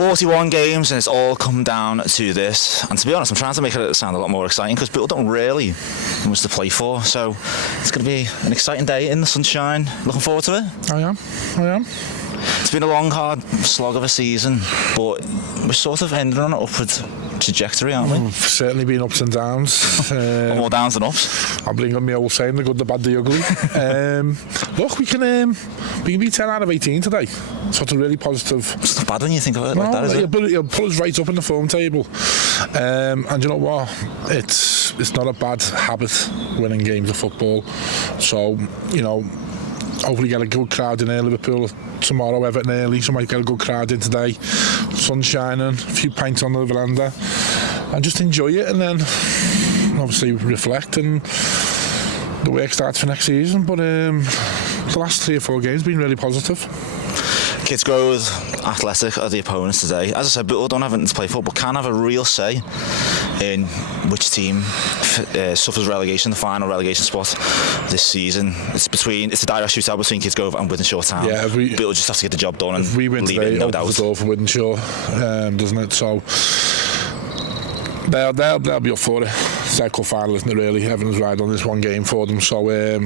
41 games and it's all come down to this. And to be honest, I'm trying to make it sound a lot more exciting because people don't really have much to play for. So it's going to be an exciting day in the sunshine. Looking forward to it. I am. It's been a long, hard slog of a season, but we're sort of ending on an upward trajectory, aren't we? We've certainly been ups and downs. More downs than ups. I'll bring on my old saying, the good, the bad, the ugly. Look, we can be 10 out of 18 today. Sort of really positive. It's not bad when you think of it like that, is it? It'll put us right up in the form table. And you know what? It's not a bad habit winning games of football. So, you know, hopefully get a good crowd in Liverpool tomorrow, Everton early, so might get a good crowd in today. Sun shining, a few pints on the veranda, and just enjoy it, and then obviously reflect, and the work starts for next season. But the last 3 or 4 games have been really positive. Kidsgrove Athletic are the opponents today. As I said, Bootle don't have anything to play for, but can have a real say in which team suffers relegation, the final relegation spot this season. It's a direct shootout between Kidsgrove and Wythenshawe Town. Yeah, Bootle just have to get the job done and we win leave today, it, no doubt. The door for Wythenshawe, doesn't it? So they'll be up for it. Cycle final, isn't it? Really, everyone's riding on this one game for them. So.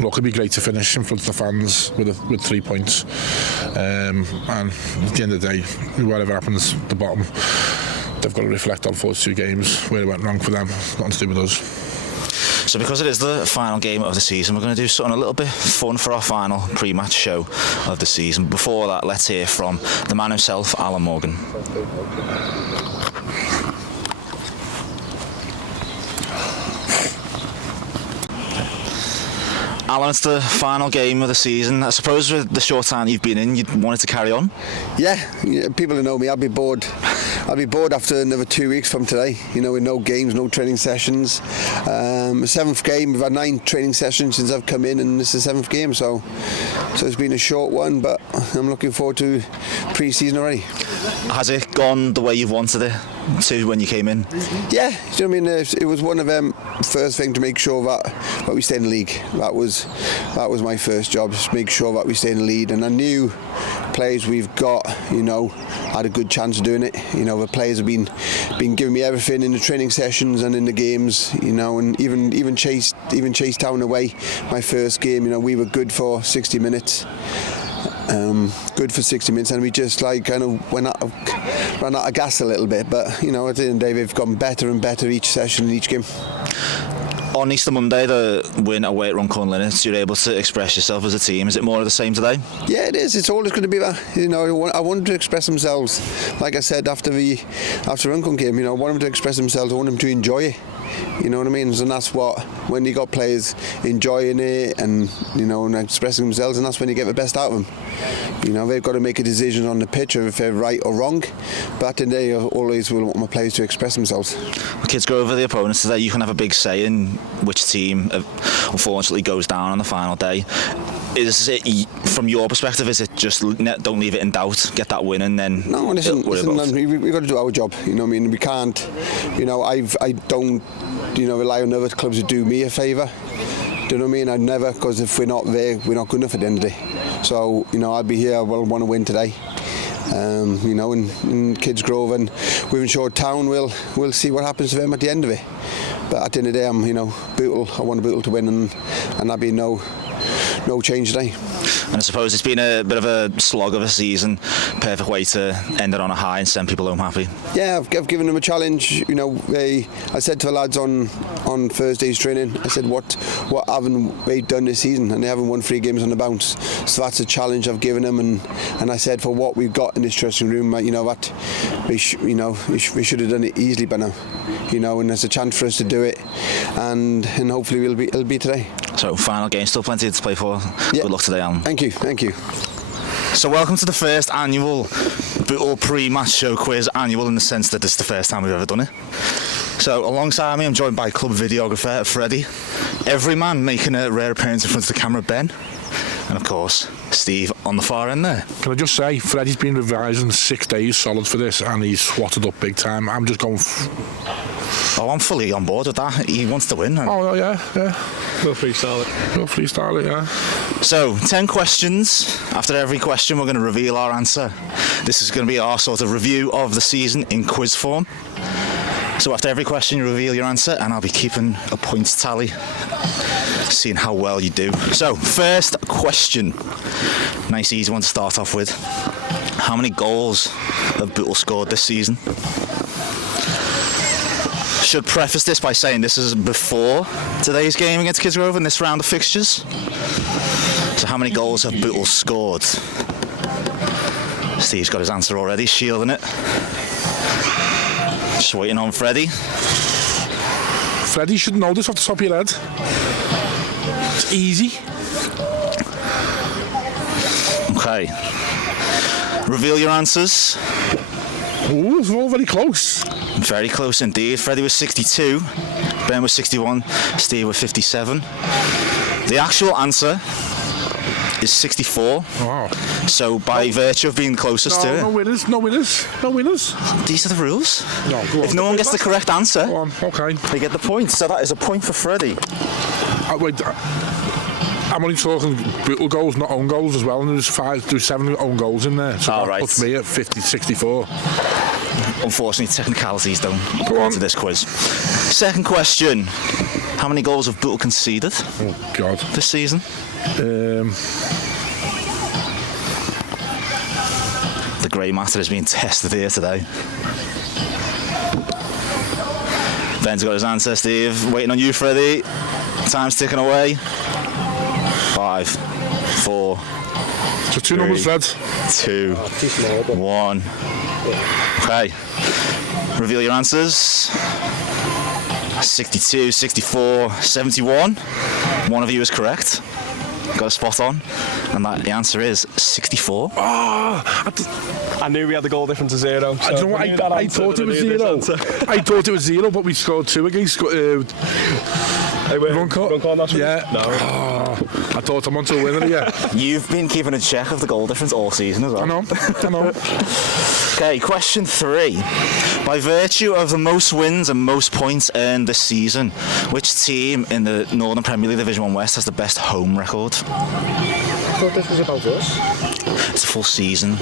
Look, it'd be great to finish in front of the fans with 3 points, and at the end of the day, whatever happens at the bottom, they've got to reflect on 42 games where it went wrong for them. Nothing to do with us. So because it is the final game of the season, we're going to do something a little bit fun for our final pre-match show of the season. Before that, let's hear from the man himself, Alan Morgan. Alan, it's the final game of the season. I suppose with the short time you've been in, you'd want it to carry on? Yeah, people who know me, I'll be bored after another 2 weeks from today, you know, with no games, no training sessions. 7th game, we've had 9 training sessions since I've come in, and this is the 7th game, so it's been a short one, but I'm looking forward to pre-season already. Has it gone the way you've wanted it to when you came in? Yeah, do you know what I mean? It was one of them first thing to make sure that we stay in the league. That was my first job, just make sure that we stay in the lead. And I knew players we've got, you know, had a good chance of doing it. You know, the players have been giving me everything in the training sessions and in the games. You know, and even Chase Town away, my first game. You know, we were good for 60 minutes. Good for 60 minutes, and we just kind of ran out of gas a little bit. But you know, at the end of the day, we've gotten better and better each session and each game. On Easter Monday, the win away at Runcorn Linnets, you're able to express yourself as a team. Is it more of the same today? Yeah, it is. It's always going to be that. You know, I want them to express themselves. Like I said after Runcorn game, you know, I want them to express themselves. I want them to enjoy it. You know what I mean? And that's what, when you got players enjoying it and, you know, and expressing themselves, and that's when you get the best out of them. You know, they've got to make a decision on the pitch if they're right or wrong. But at the end of the day, I always will want my players to express themselves. Kidsgrove are the opponents today. You can have a big say in which team, unfortunately, goes down on the final day. Is it, from your perspective, is it just don't leave it in doubt, get that win, and then? No, listen, we've got to do our job. You know what I mean? We can't. You know, I don't. You know, rely on other clubs to do me a favour. Do you know what I mean? I'd never, because if we're not there, we're not good enough at the end of the day. So, you know, I'll be here, I will want to win today. You know, in Kidsgrove and Wythenshawe Town, we'll see what happens to them at the end of it. But at the end of the day, I want Bootle to win, and that'd be no change today. And I suppose it's been a bit of a slog of a season. Perfect way to end it on a high and send people home happy. Yeah, I've given them a challenge. You know, I said to the lads on Thursday's training, I said, what haven't they done this season? And they haven't won 3 games on the bounce. So that's a challenge I've given them. And I said, for what we've got in this dressing room, you know, that we should have done it easily by now. You know, and there's a chance for us to do it, and hopefully it'll be today. So final game, still plenty to play for. Yeah. Good luck today, Alan. Thank you. So welcome to the first annual Bootle pre-match show quiz. Annual in the sense that this is the first time we've ever done it. So alongside me, I'm joined by club videographer Freddie, every man making a rare appearance in front of the camera, Ben, and of course Steve on the far end there. Can I just say, Freddie's been revising 6 days solid for this, and he's swatted up big time. I'm just going. Oh, I'm fully on board with that. He wants to win. Oh yeah. We'll freestyle it. We'll freestyle it, yeah. So, 10 questions. After every question, we're going to reveal our answer. This is going to be our sort of review of the season in quiz form. So after every question, you reveal your answer, and I'll be keeping a points tally, seeing how well you do. So, first question. Nice easy one to start off with. How many goals have Bootle scored this season? Should preface this by saying this is before today's game against Kidsgrove in this round of fixtures. So how many goals have Bootle scored? Steve's got his answer already, shielding it. Just waiting on Freddie. Freddie should know this off the top of your head. It's easy. Okay. Reveal your answers. Ooh, it's all very close. Very close indeed. Freddie was 62, Ben was 61, Steve was 57. The actual answer is 64. Wow. So by virtue of being closest to No it, winners. these are the rules. No, go on. If no one gets the correct answer, Go on, okay. they get the point. So that is a point for Freddie. Wait, I'm only talking brutal goals, not own goals as well. And there's 7 own goals in there. So Oh, that right. puts me at 64. Unfortunately, technicalities don't Go on. to this quiz. Second question. How many goals have Bootle conceded Oh, God. this season? The grey matter is being tested here today. Ben's got his answer, Steve. Waiting on you, Freddie. Time's ticking away. 5, 4, So 2 numbers, Fred. 2, Too small, but 1. Okay. Reveal your answers. 62, 64, 71. One of you is correct. Got a spot on. And the answer is 64. I knew we had the goal difference of 0. So I don't know what I thought it was 0. I thought it was 0, but we scored 2 against Runcorn. Yeah. No. I thought I'm onto a winner, yeah. You've been keeping a check of the goal difference all season as well. I know. Okay, question 3. By virtue of the most wins and most points earned this season, which team in the Northern Premier League Division 1 West has the best home record? I thought this was about us. It's a full season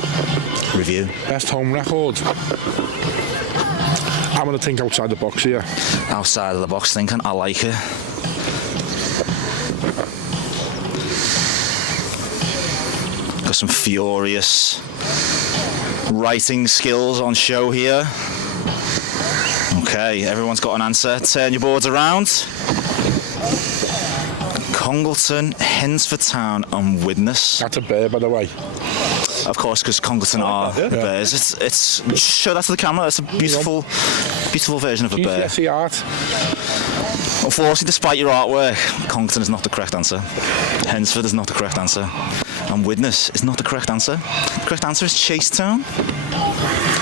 review. Best home record. I'm going to think outside the box here. Outside of the box thinking, I like it. Got some furious writing skills on show here. Okay, everyone's got an answer. Turn your boards around. Congleton, Hensford Town and Widnes. That's a bear, by the way. Of course, because Congleton are that, yeah. bears. It's show that to the camera. It's a beautiful version of a bear. GCSE art. Unfortunately, despite your artwork, Congleton is not the correct answer. Hensford is not the correct answer. And Widnes is not the correct answer. The correct answer is Chasetown.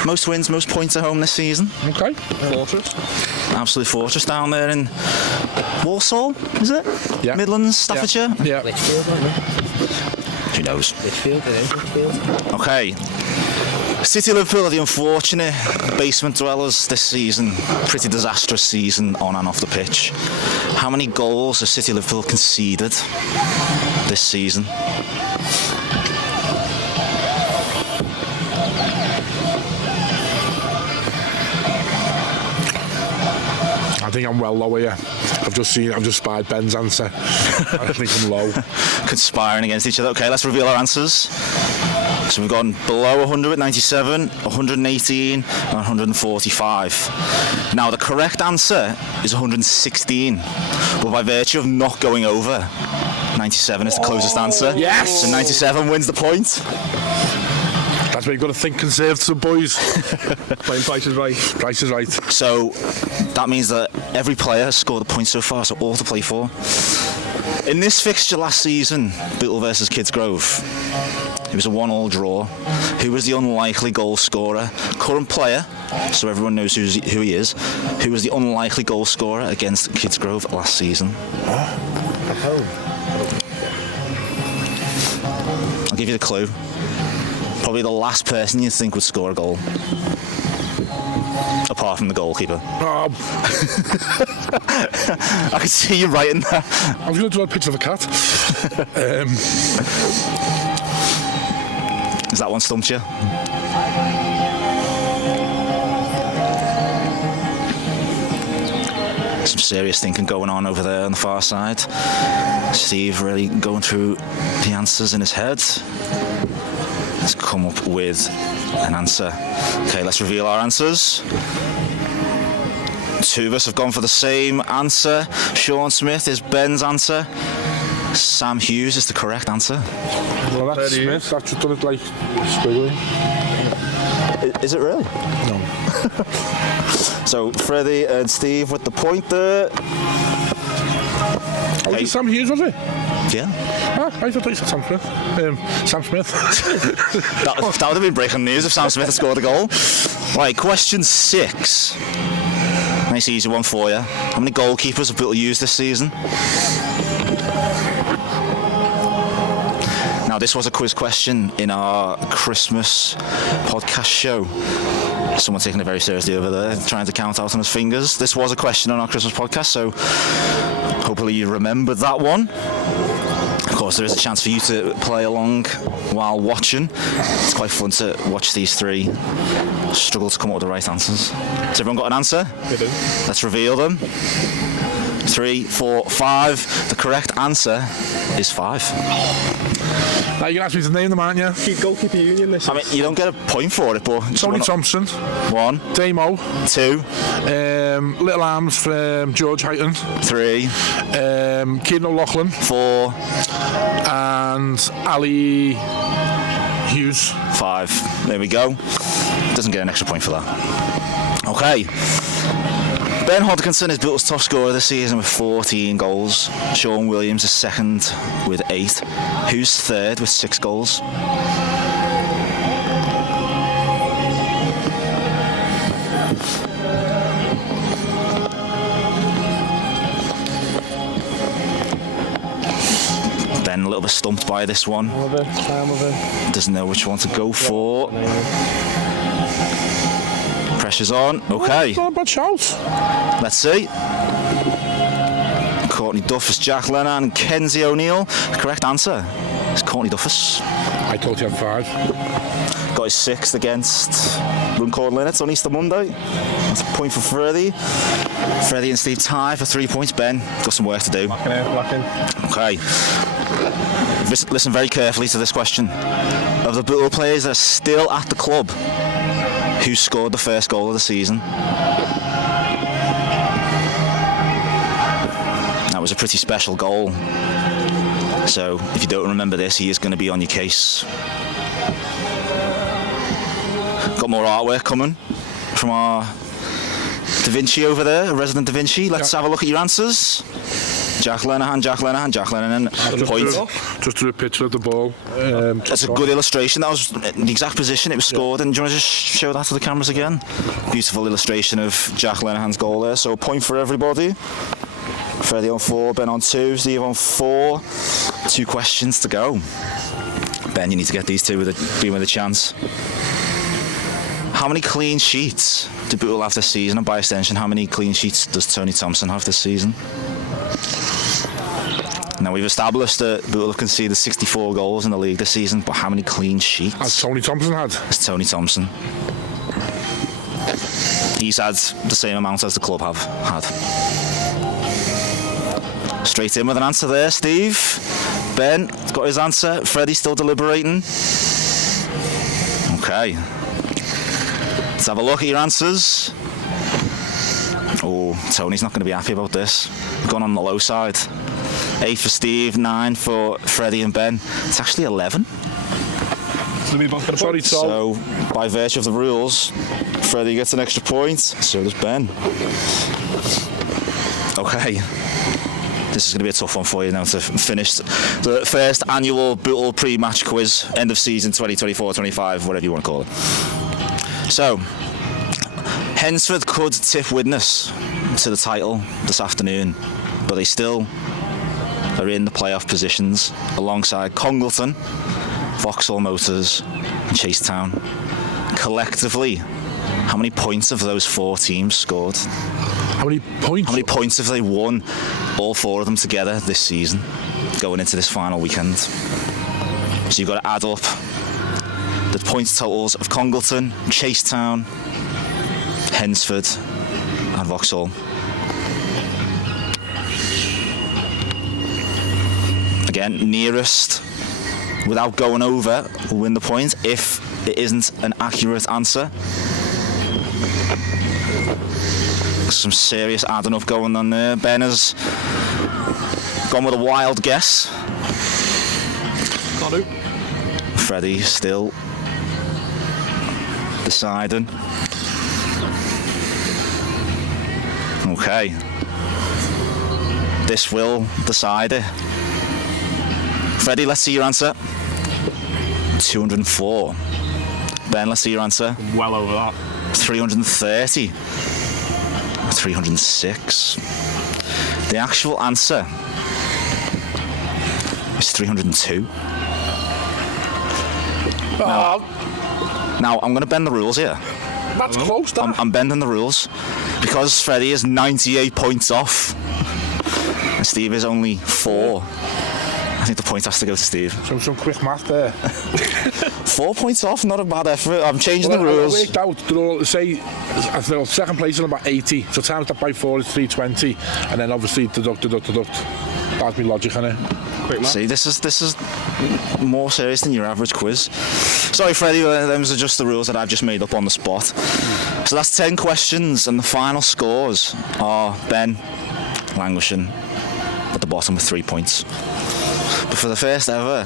Most wins, most points at home this season. Okay. Fortress. Absolute fortress down there in Walsall, is it? Yeah. Midlands, Staffordshire? Yeah. Who knows? Litchfield, it is Litchfield. Okay. City of Liverpool are the unfortunate basement dwellers this season. Pretty disastrous season on and off the pitch. How many goals has City of Liverpool conceded this season? I think I'm well lower here. I've just spied Ben's answer. I think I'm low. Conspiring against each other. Okay, let's reveal our answers. So we've gone below 100 at 97, 118 and 145. Now the correct answer is 116, but by virtue of not going over, 97 is the closest answer. Yes! So 97 wins the point. That's where you've got to think conservative, boys. Playing Price is Right. Price is right. So that means that every player has scored a point so far, so all to play for. In this fixture last season, Bootle versus Kidsgrove, it was a 1-1 draw. Who was the unlikely goal scorer? Current player, so everyone knows who he is. Who was the unlikely goal scorer against Kidsgrove last season? At home. I'll give you the clue. Probably the last person you think would score a goal. Apart from the goalkeeper. Oh, I can see you writing that. I was going to draw a picture of a cat. Has that one stumped you? Some serious thinking going on over there on the far side. Steve really going through the answers in his head. Let's come up with an answer. Okay, let's reveal our answers. Two of us have gone for the same answer. Sean Smith is Ben's answer. Sam Hughes is the correct answer. Well, that's Smith. I've just done it like squiggly. Is it really? No. So Freddie and Steve with the point there. Oh, was it Sam Hughes, was it? Yeah. Ah, I thought you said Sam Smith. Sam Smith. that would have been breaking news if Sam Smith had scored a goal. Right, question 6. Nice easy one for you. How many goalkeepers have Bootle used this season? Now, this was a quiz question in our Christmas podcast show. Someone taking it very seriously over there, trying to count out on his fingers. This was a question on our Christmas podcast, so hopefully you remembered that one. Of course, there is a chance for you to play along while watching. It's quite fun to watch these three struggle to come up with the right answers. Has everyone got an answer? We do. Let's reveal them. 3, 4, 5. The correct answer is 5. Now you're going to ask me to name them, aren't you? Keep goalkeeper union this I mean, you don't get a point for it, but... Tony Thompson. 1. Damo. 2. Little Arms from George Heighton. 3. Kieran O'Loughlin. 4. And Ali Hughes. 5. There we go. Doesn't get an extra point for that. Okay. Ben Hodgkinson is Bootle's top scorer this season with 14 goals. Sean Williams is second with 8. Who's third with 6 goals? Ben a little bit stumped by this one. Doesn't know which one to go for. Pressure's on. Okay. Not a bad shout. Let's see. Courtney Duffus, Jack Lennon and Kenzie O'Neill. The correct answer is Courtney Duffus. I thought you had 5. Got his 6th against Runcorn Linnets on Easter Monday. That's a point for Freddie. Freddie and Steve tie for 3 points. Ben, got some work to do. Okay. Listen very carefully to this question. Of the Bootle players that are still at the club, who scored the first goal of the season? That was a pretty special goal. So if you don't remember this, he is going to be on your case. Got more artwork coming from our Da Vinci over there, resident Da Vinci. Let's have a look at your answers. Jack Lenihan, point. Just drew a picture of the ball. That's a good illustration. That was the exact position it was scored in. Do you want to just show that to the cameras again? Beautiful illustration of Jack Lenihan's goal there. So a point for everybody. Freddie on 4, Ben on 2, Steve on 4. 2 questions to go. Ben, you need to get these 2 with a chance. How many clean sheets do Bootle have this season? And by extension, how many clean sheets does Tony Thompson have this season? Now, we've established that Bootle have conceded 64 goals in the league this season, but how many clean sheets Has Tony Thompson had? has Tony Thompson? He's had the same amount as the club have had. Straight in with an answer there, Steve. Ben got his answer. Freddie's still deliberating. Okay. Let's have a look at your answers. Oh, Tony's not going to be happy about this. We've gone on the low side. 8 for Steve, 9 for Freddie and Ben. It's actually 11. Sorry, So, by virtue of the rules, Freddie gets an extra point. So does Ben. Okay. This is going to be a tough one for you now to finish the first annual Bootle pre-match quiz, end of season 2024-25, whatever you want to call it. So, Hensford could tip Widnes to the title this afternoon, but they still are in the playoff positions alongside Congleton Vauxhall Motors, and Chasetown. Collectively, how many points have those 4 teams scored? How many points? How many points have they won, all 4 of them together this season, going into this final weekend? So you've got to add up the points totals of Congleton, Chasetown, Hensford and Vauxhall. Again, nearest, without going over, will win the point if it isn't an accurate answer. Some serious adding up going on there. Ben has gone with a wild guess. Got to. Freddie still deciding. Okay. This will decide it. Freddie, let's see your answer. 204. Ben, let's see your answer. Well over that. 330. 306. The actual answer is 302. Now I'm going to bend the rules here. That's close, that. I'm bending the rules because Freddie is 98 points off and Steve is only 4. I think the point has to go to Steve. Some quick math there. 4 points off, not a bad effort. I'm changing the I rules. worked out, they're all, say, they're second place in about 80, so times that by 4 is 320, and then obviously deduct. That's my logic, innit? Quick math. See, this is more serious than your average quiz. Sorry, Freddie, those are just the rules that I've just made up on the spot. So that's 10 questions, and the final scores are Ben languishing at the bottom with 3 points. But for the first ever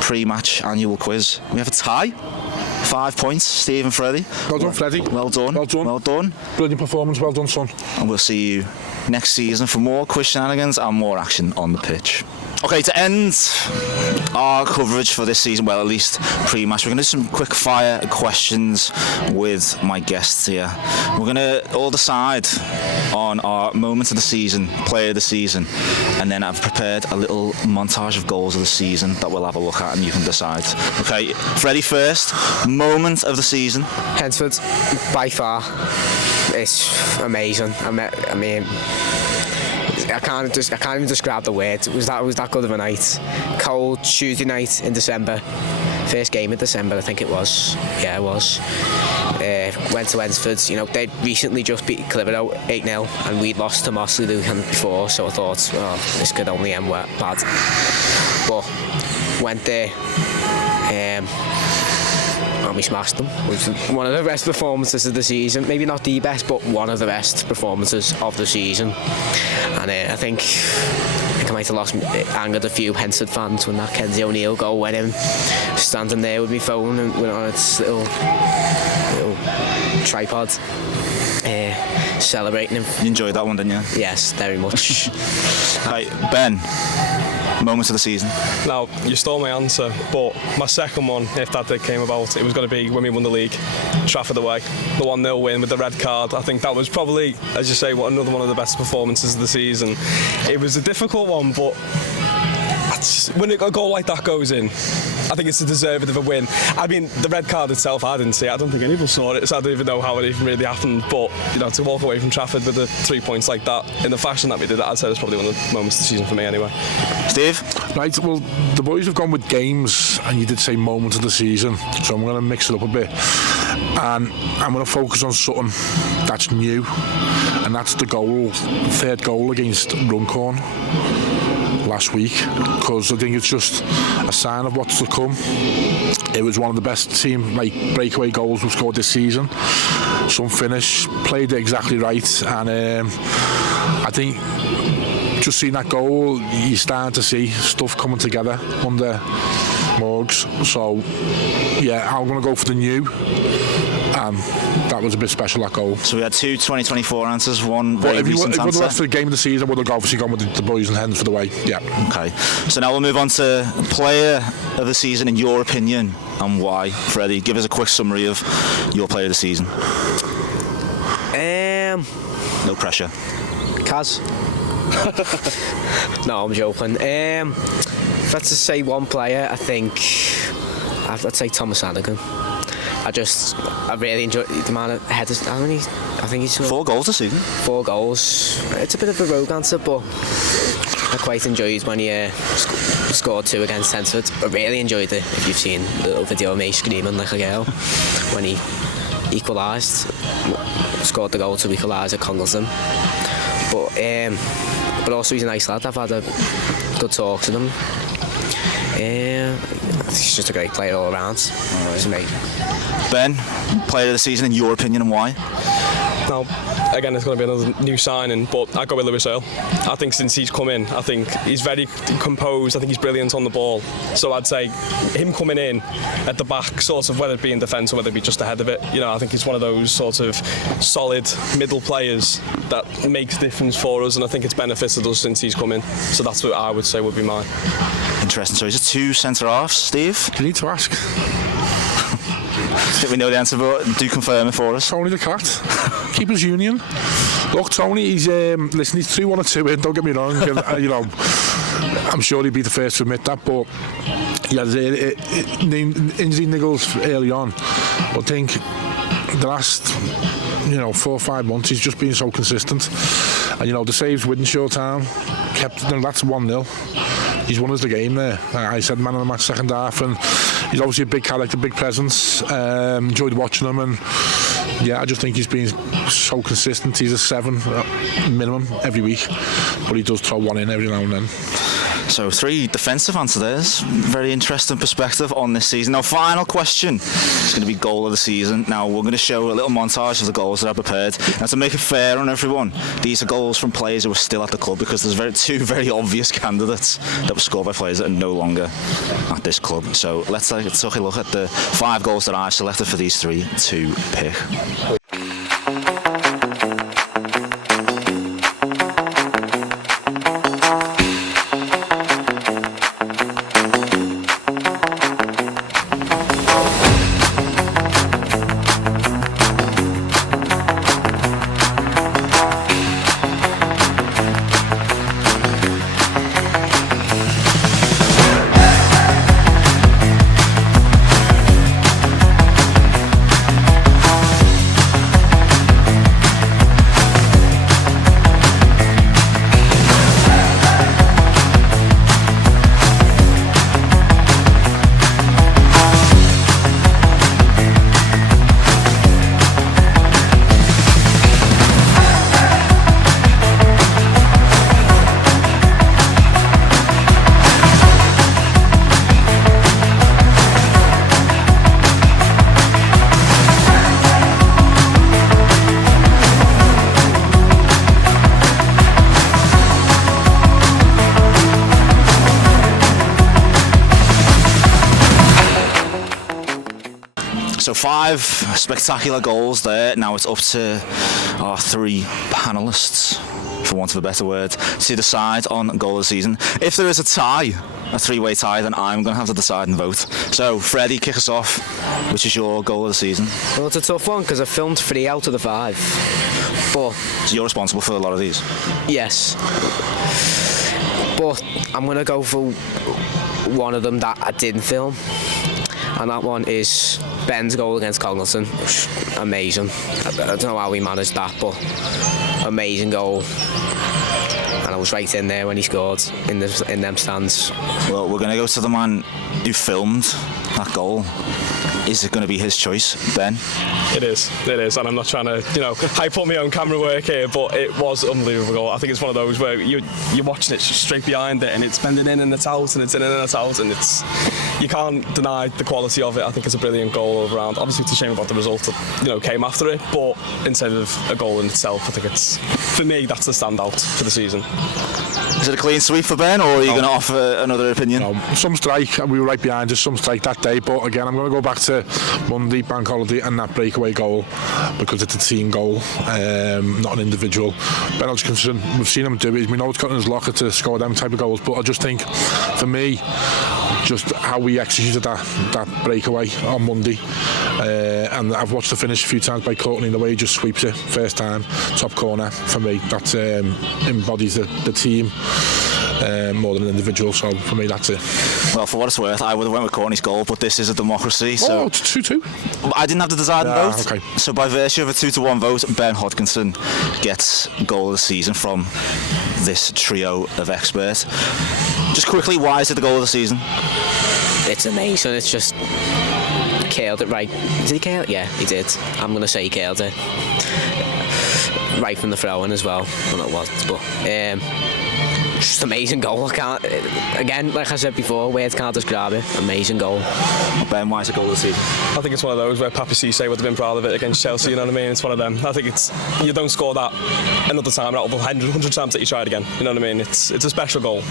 pre-match annual quiz, we have a tie. 5 points, Steve and Freddie. Well done, Freddie. Well done. Well done. Well done. Brilliant performance, well done, son. And we'll see you next season for more quiz shenanigans and more action on the pitch. Okay, to end our coverage for this season, well, at least pre-match, we're going to do some quick fire questions with my guests here. We're going to all decide on our moment of the season, player of the season, and then I've prepared a little montage of goals of the season that we'll have a look at and you can decide. Okay, Freddie first, moment of the season. Hensford, by far, it's amazing. I mean, I can't even describe the words. It was that good of a night. Cold Tuesday night in December. First game in December, I think it was. Yeah, it was. Went to Hensford. You know, they'd recently just beat Clitheroe 8-0, and we'd lost to Mossley the weekend before. So I thought, oh, this could only end bad. But went there. And we smashed them. It was one of the best performances of the season. Maybe not the best, but one of the best performances of the season. And I think I might have angered a few Hensford fans when that Kenzie O'Neill goal went in. Standing there with my phone and went on its little tripod, celebrating him. You enjoyed that one, didn't you? Yes, very much. Right, Ben, moments of the season. Now, you stole my answer, but my second one, if that did came about, it was going to be when we won the league, Trafford away, the 1-0 win with the red card. I think that was probably, as you say, another one of the best performances of the season. It was a difficult one, but when a goal like that goes in, I think it's a deserved of a win. I mean, the red card itself, I didn't see it. I don't think anyone saw it, so I don't even know how it even really happened. But, you know, to walk away from Trafford with the 3 points like that, in the fashion that we did, I'd say it's probably one of the moments of the season for me anyway. Steve? Right, well, the boys have gone with games, and you did say moment of the season, so I'm going to mix it up a bit. And I'm going to focus on something that's new, and that's the third goal against Runcorn last week, because I think it's just a sign of what's to come. It was one of the best team breakaway goals we've scored this season. Some finish, played it exactly right, and I think just seeing that goal, you're starting to see stuff coming together under Morgs. So yeah, I'm going to go for the new. That was a bit special, that goal. So we had 2 2024 answers, one very recent answer. If it was the game of the season, I would have obviously gone with the boys and hens for the way. Yeah. Okay. So now we'll move on to player of the season in your opinion and why. Freddie, give us a quick summary of your player of the season. No pressure. Kaz. No, I'm joking. If I had to say one player, I think I'd say Thomas Anagan. I really enjoy the man of headers. How many? I think he's 4 goals this season. 4 goals. It's a bit of a rogue answer, but I quite enjoyed when he scored 2 against Brentford. I really enjoyed it. If you've seen the little video of me screaming like a girl when he equalised, scored the goal to equalise at Congleton. But also he's a nice lad. I've had a good talk to him. He's just a great player all around. He's amazing. Ben, player of the season in your opinion, and why? Now, again, it's going to be another new signing, but I go with Lewis Earle. I think since he's come in, I think he's very composed. I think he's brilliant on the ball. So I'd say him coming in at the back, sort of whether it be in defence or whether it be just ahead of it, you know, I think he's one of those sort of solid middle players that makes a difference for us, and I think it's benefited us since he's come in. So that's what I would say would be mine. Interesting. So is it 2 centre-halves, Steve? You need to ask. I think we know the answer, but do confirm it for us. Tony the Cat, Keepers Union. Look, Tony, he's 3-1 or 2 in, don't get me wrong. And, you know, I'm sure he'd be the first to admit that, but he had injury niggles early on. But I think the last 4 or 5 months he's just been so consistent. And you know, the saves Wythenshawe Town kept, that's 1-0. He's won us the game there. I said man of the match second half, and he's obviously a big character, big presence. Enjoyed watching him, and yeah, I just think he's been so consistent. He's a 7 minimum every week, but he does throw 1 in every now and then. So 3 defensive answers. Very interesting perspective on this season. Now, final question is going to be goal of the season. Now, we're going to show a little montage of the goals that I prepared. Now, to make it fair on everyone, these are goals from players who are still at the club, because there's 2 very obvious candidates that were scored by players that are no longer at this club. So let's take a look at the 5 goals that I've selected for these 3 to pick. So 5 spectacular goals there. Now it's up to our 3 panellists, for want of a better word, to decide on goal of the season. If there is a tie, a 3-way tie, then I'm going to have to decide and vote. So, Freddie, kick us off. Which is your goal of the season? Well, it's a tough one because I filmed 3 out of the 5. But so you're responsible for a lot of these? Yes. But I'm going to go for one of them that I didn't film. And that one is Ben's goal against Congleton. Amazing. I don't know how we managed that, but amazing goal. And I was right in there when he scored in them stands. Well, we're going to go to the man who filmed that goal. Is it going to be his choice, Ben? It is, and I'm not trying to, hype up my own camera work here, but it was an unbelievable goal. I think it's one of those where you're watching it straight behind it, and it's bending in and it's out, and it's in and it's out, and you can't deny the quality of it. I think it's a brilliant goal all around. Obviously, it's a shame about the result that came after it, but instead of a goal in itself, I think for me, that's the standout for the season. Is it a clean sweep for Ben, or are you going to offer another opinion? No, some strike, and we were right behind us, some strike that day, but again, I'm going to go back to Monday, bank holiday, and that breakaway goal, because it's a team goal, not an individual. Ben Hodgkinson, we've seen him do it, we know it's got in his locker to score them type of goals, but I just think, for me, just how we executed that breakaway on Monday, and I've watched the finish a few times by Courtney, the way he just sweeps it first time, top corner. For me, that embodies the team more than an individual. So for me, that's it. Well, for what it's worth, I would have went with Corney's goal, but this is a democracy. So It's 2-2. I didn't have the deciding vote. Okay. So by virtue of a 2-1 vote, Ben Hodkinson gets goal of the season from this trio of experts. Just quickly, why is it the goal of the season? It's amazing. It's just killed it right. Did he kill it? Yeah, he did. I'm going to say he killed it. Right from the throw-in as well. Well, it was, but just amazing goal. I can't, again, like I said before, words can't describe it. Amazing goal. Ben, why is it goal of the season? I think it's one of those where Papi Cisse would have been proud of it against Chelsea, you know what I mean? It's one of them. I think you don't score that another time, out of 100 times that you tried again, you know what I mean? It's a special goal.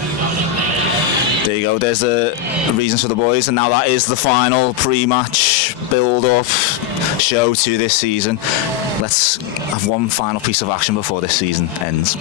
There you go, there's the reasons for the boys, and now that is the final pre-match build-up show to this season. Let's have one final piece of action before this season ends.